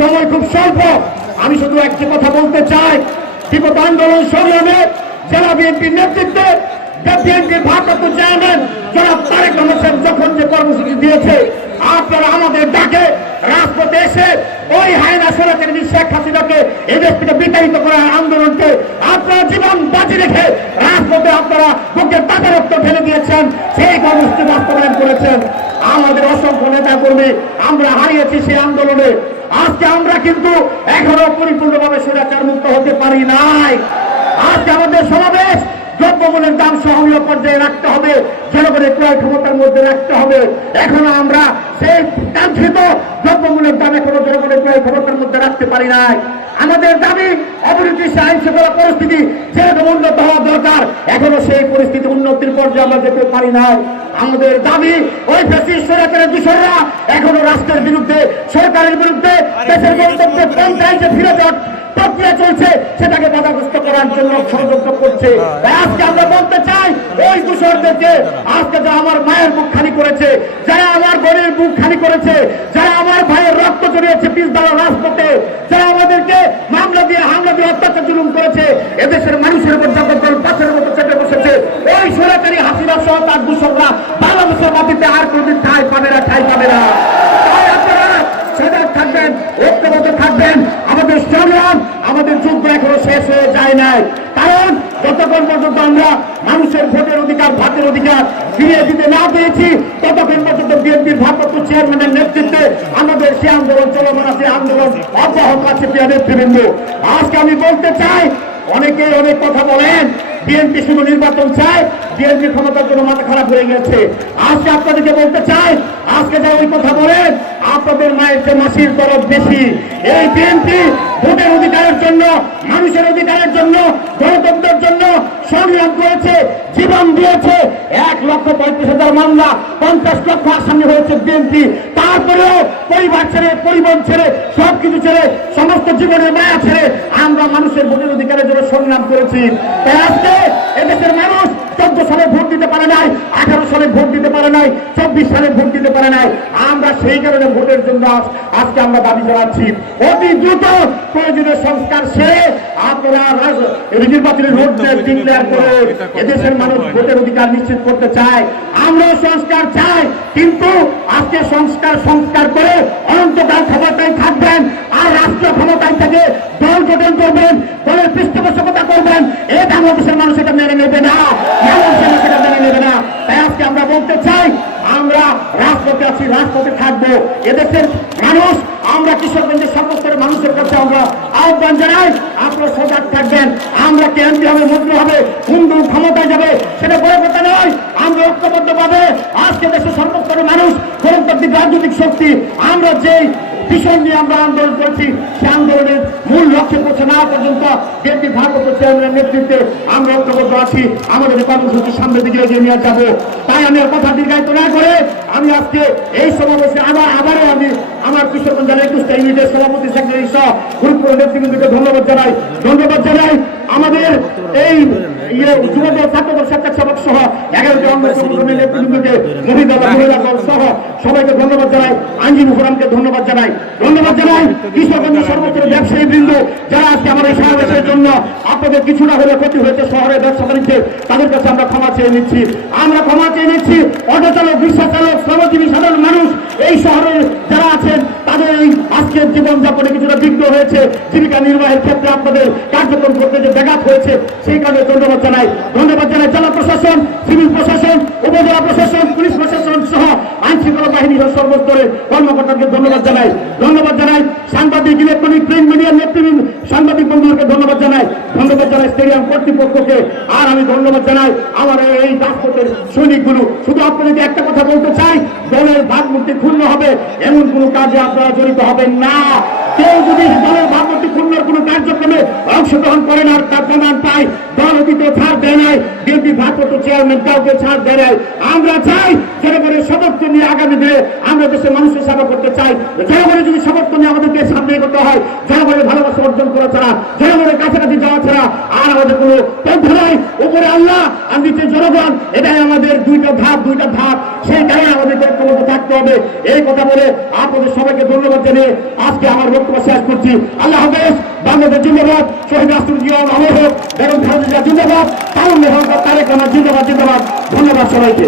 সময় খুব স্বল্প। আমি শুধু একটি কথা বলতে চাই বিগত আন্দোলন সংগ্রামে জেলা বিএনপির নেতৃত্বে বিএনপির ভারপ্রাপ্ত চেয়ারম্যান জনাব তারেক রহমান যখন যে কর্মসূচি দিয়েছে, আপনারা আমাদের ডাকে রাজপথে এসে ওই হায়না সরাসরি শেখ হাসিনাকে এই দেশ থেকে বিতাড়িত করার আন্দোলনকে আপনারা জীবন বাজি রেখে রাজপথে আপনারা বুকের টাকা রক্ত ফেলে দিয়েছেন, সেই কর্মসূচি বাস্তবায়ন করেছেন। আমাদের অসংখ্য নেতা কর্মী আমরা হারিয়েছি সেই আন্দোলনে। আজকে আমরা কিন্তু এখনও পরিপূর্ণভাবে স্বৈরাচার মুক্ত হতে পারি নাই। আজকে আমাদের সমাবেশ, দ্রব্যমূল্যের দাম সহনীয় পর্যায়ে রাখতে হবে। জনগণের ক্রয় ক্ষমতার মধ্যে রাখতে হবে। এখনও আমরা সেই কাঙ্ক্ষিত দ্রব্যমূল্যের দাম এখনও জনগণের ক্রয় ক্ষমতার মধ্যে রাখতে পারি নাই। আমাদের দাবি অবনতি আইন শৃঙ্খলা পরিস্থিতি যেরকম উন্নত হওয়া দরকার, এখনও সেই পরিস্থিতি উন্নতির পর্যায়ে আমরা যেতে পারি নাই। আমাদের দাবি, ওই ফ্যাসিস্ট সরকারের দূষণরা এখনও রাষ্ট্রের বিরুদ্ধে, সরকারের বিরুদ্ধে দেশের পঞ্চায়েতে ফিরে যাওয়ার প্রক্রিয়া চলছে, সেটাকে বাধাগ্রস্ত করার জন্য ষড়যন্ত্র করছে। আজকে আমরা বলতে চাই, ওই দূষণদেরকে আজকে যারা আমার মায়ের বুক খালি করেছে, যারা আমার বোনের বুক খালি করেছে, যারা আমার ভাইয়ের রক্ত জড়িয়েছে পিসদারা রাজপথে, যারা আমাদেরকে মামলা দিয়ে হামলা দিয়ে অত্যাচার জুলুম করেছে, এদেশের মানুষের উপর জগদ্দল পাথরের মতো চেপে বসেছে। ওই সরাসরি হাসিনা সহ তার দূষণরা বাংলাদেশের মাটিতে আর কোনদিন ঠাই পাবে না, ঠাই পাবে না তাই আপনারা সজাগ থাকবেন ঐক্যবদ্ধ থাকবেন আমাদের সংগ্রাম আমাদের যুদ্ধ এখনও শেষ হয়ে যায় নাই কারণ যতক্ষণ পর্যন্ত আমরা মানুষের ভোটের অধিকার, ভাতের অধিকার ফিরিয়ে দিতে না পেরেছি। ততক্ষণ পর্যন্ত বিএনপির ভারপ্রাপ্ত চেয়ারম্যানের নেতৃত্বে আমাদের সে আন্দোলন চলমান আছে, আন্দোলন অব্যাহত আছে প্রিয় নেতৃবৃন্দ। আজকে আমি বলতে চাই অনেকে অনেক কথা বলেন, বিএনপি শুধু নির্বাচন চায়, বিএনপি ক্ষমতার জন্য মাথা খারাপ হয়ে গেছে। আজকে আপনাদেরকে বলতে চাই, আজকে যা ওই কথা বলেন আপনাদের মায়ের চেয়ে মাসির তরফ বেশি। এই বিএনপি ভোটের অধিকারের জন্য, মানুষের অধিকারের জন্য, গণতন্ত্রের জন্য সংগ্রাম করেছে, জীবন দিয়েছে। এক লক্ষ পঁয়ত্রিশ হাজার মামলা, পঞ্চাশ লক্ষ আসামি হয়েছে বিএনপি। তারপরেও পরিবার ছেড়ে পরিবার ছেড়ে, সবকিছু ছেড়ে, সমস্ত জীবনের মায়া ছেড়ে আমরা মানুষের ভোটের অধিকারের জন্য সংগ্রাম করেছি। তাই আজকে এদেশের মানুষ সালে ভোট দিতে পারে নাই আঠারো সালে ভোট দিতে পারে নাই চব্বিশ সালে ভোট দিতে পারে নাই। আমরা সেই কারণে ভোটের জন্য আজকে আমরা দাবি জানাচ্ছি অতি দ্রুত প্রয়োজনীয় সংস্কার সেরে আপনারা ডিক্লেয়ার করে এদেশের মানুষ ভোটের অধিকার নিশ্চিত করতে চায়। আমরা সংস্কার চাই কিন্তু আজকে সংস্কার সংস্কার করে অনন্তকাল ক্ষমতায় থাকবেন আর রাষ্ট্রীয় ক্ষমতায় থেকে দল গঠন করবেন, দলের পৃষ্ঠপোষকতা করবেন এই বাংলাদেশের মানুষ এটা মেনে নেবে না। বাংলাদেশের মানুষ এটা মেনে নেবে না। তাই আজকে আমরা বলতে চাই, আমরা রাজপথে আছি, রাজপথে থাকব। এদেশের মানুষ, আমরা কিশোরগঞ্জের সর্বস্তরের মানুষের কাছে আমরা আহ্বান জানাই, আপনারা সজাগ থাকবেন। আমরা কেন্দ্রীয় হবে, মন্ত্রী হবে, কোন দল ক্ষমতায় যাবে, সেটা বড় কথা নয়। আমরা ঐক্যবদ্ধ ভাবে আজকে দেশের সর্বস্তরের মানুষ, গণতান্ত্রিক রাজনৈতিক শক্তি, আমরা যেই বিষয় নিয়ে আমরা আন্দোলন করছি। সে আন্দোলনের মূল লক্ষ্যে পৌঁছে না পর্যন্ত বিএনপি ভারপ্রাপ্ত চেয়ারম্যানের নেতৃত্বে আমরা ঐক্যবদ্ধ আছি। আমাদের কর্মসূচি সামনের দিকে এগিয়ে নিয়ে যাব। তাই আমি কথা দীর্ঘায়িত না করে আমি আজকে এই সমাবেশে আবার আবারও আমি আমার কিশোরগঞ্জ জেলা একুশটা ইউনিটের সভাপতি সেক্রেটারি সহ গুরুত্বপূর্ণ নেতৃবৃন্দকে ধন্যবাদ জানাই। ধন্যবাদ জানাই। যুবদল ছাত্রদল স্বেচ্ছাসেবক সহ এগারোটি অন্য সংগঠনের নেতৃবৃন্দকে মহিলা মহিলা দল সহ সবাইকে ধন্যবাদ জানাই আইনজীবী ফোরামকে ধন্যবাদ জানাই ধন্যবাদ জানাই কৃষক সর্বত্র ব্যবসায়ী বৃন্দ যারা আজকে আমার এই সমাবেশের জন্য আপনাদের কিছুটা হলে ক্ষতি হয়েছে শহরের ব্যবসা বাণিজ্যে তাদের কাছে আমরা ক্ষমা চেয়ে নিচ্ছি। আমরা ক্ষমা নিচ্ছি। অটো চালক রিক্সা চালক শ্রমজীবী সাধারণ মানুষ এই শহরে যারা আছেন, তাদের এই আজকের জীবনযাপনে কিছুটা বিঘ্ন হয়েছে। জীবিকা নির্বাহের ক্ষেত্রে আপনাদের কার্যক্রম করতে যে ব্যাঘাত হয়েছে, সেই কারণে ধন্যবাদ জানাই। ধন্যবাদ জানাই জেলা প্রশাসন, সিভিল প্রশাসন, উপজেলা প্রশাসন, পুলিশ প্রশাসন সহ আইন শৃঙ্খলা বাহিনী সর্বস্তরের কর্মকর্তাকে ধন্যবাদ জানাই ধন্যবাদ জানাই সাংবাদিক ইলেকট্রনিক প্রিন্ট মিডিয়ার নেতৃবৃন্দ সাংবাদিক বন্ধুদেরকে ধন্যবাদ জানাই ধন্যবাদ জানাই স্টেডিয়াম কর্তৃপক্ষকে আর আমি ধন্যবাদ জানাই আমার এই রাজপথের সৈনিকগুলো, শুধু আপনাদেরকে একটা কথা বলতে চাই, দলের ভাবমূর্তি ক্ষুণ্ণ হবে, এমন কোনো কাজে আপনারা জড়িত হবেন না। কেউ যদি দলের ভাবমূর্তি ক্ষুণ্ণর কোনো কার্যক্রমে অংশগ্রহণ করেন আর তার প্রমাণ পাই দল অতীতে ছাড় দেয় নাই, বিএনপি ভারপ্রাপ্ত চেয়ারম্যান কাউকে ছাড় দেয় নাই। আমরা চাই, জনগণের সদস্য নিয়ে আগামী দিনে আমরা দেশের মানুষের করতে চাই। জনগণের যদি সমর্থন নিয়ে আমাদেরকে সামনে করতে হয়। জনগণের ভালোবাসা অর্জন করা ছাড়া, জনগণের কাছাকাছি যাওয়া ছাড়া আর আমাদের কোনো পন্থা নাই। উপরে আল্লাহ আর নিচে জনগণ, এটাই আমাদের দুইটা ধাপ দুইটা ধাপ। সেইটাই আমাদের ঐক্যবদ্ধ থাকতে হবে। এই কথা বলে আপনাদের সবাইকে ধন্যবাদ জানিয়ে আজকে আমার বক্তব্য শেষ করছি। আল্লাহ হাফেজ, বাংলাদেশ জিন্দাবাদ, শহীদ রাষ্ট্রপতি অমর হোক, বেগম খালেদা জিন্দাবাদ তারুণ মেহর তারেক রহমান জিন্দাবাদ জিন্দাবাদ। ধন্যবাদ সবাইকে।